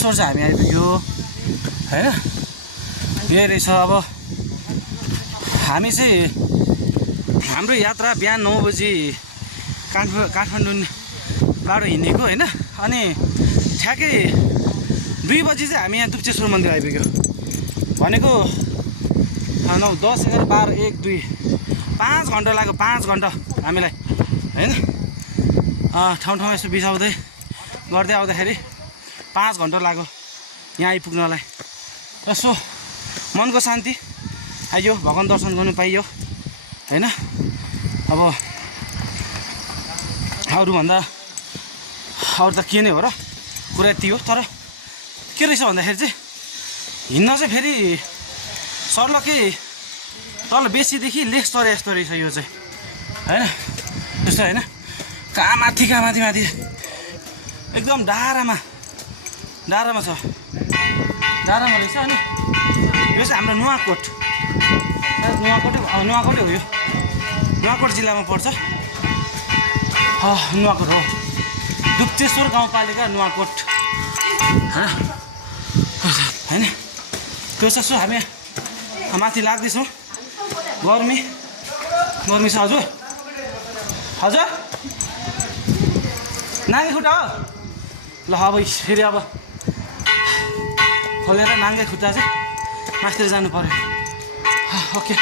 दुप्चेश्वर चाहिँ हामी आइपुग्यो हैन। यही रहेछ। अब हामी चाहिँ हाम्रो यात्रा बिहान 9 बजी काठमाडौँबाट हिँडेको हैन। अनि ठ्याक्कै 2 बजी चाहिँ हामी यहाँ दुप्चेश्वर मन्दिर आइपुग्यो। भनेको 9, 10, 11, 12, 1, 2 5 घन्टा लाग्यो। 5 घन्टा हामीलाई हैन। ठाउँ ठाउँ यसो बिसाउँदै गर्दै आउँदाखेरि 5 घन्टा लाग्यो यहाँ आइपुग्नलाई। यसो मनको शान्ति आइयो, भगवान दर्शन गर्नु पाइयो हैन। अब अरूभन्दा अरू त के नै हो र, कुरा यति हो। तर के रहेछ भन्दाखेरि चाहिँ हिँड्न चाहिँ फेरि सर्लकै तल बेसीदेखि लेस चरे यस्तो रहेछ यो चाहिँ हैन। त्यस्तो हैन, कहाँ माथि एकदम डाँडामा छ, डाँडामा रहेछ। अनि यो चाहिँ हाम्रो नुवाकोट हो। यो नुवाकोट जिल्लामा पर्छ। नुवाकोट हो, दुप्चेश्वर गाउँपालिका नुवाकोट हैन। त्यो चाहिँ हामी माथि लाग्दैछौँ। गर्मी छ हजुर। नाङ्गे खुट्टा हो ल। अब फेरि अब खोलेर नाङ्गे खुट्टा चाहिँ माथितिर जानु पर्यो। ओके,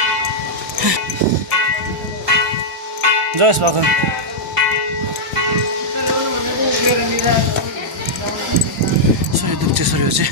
जय भगवान। दुप्चेश्वर यो चाहिँ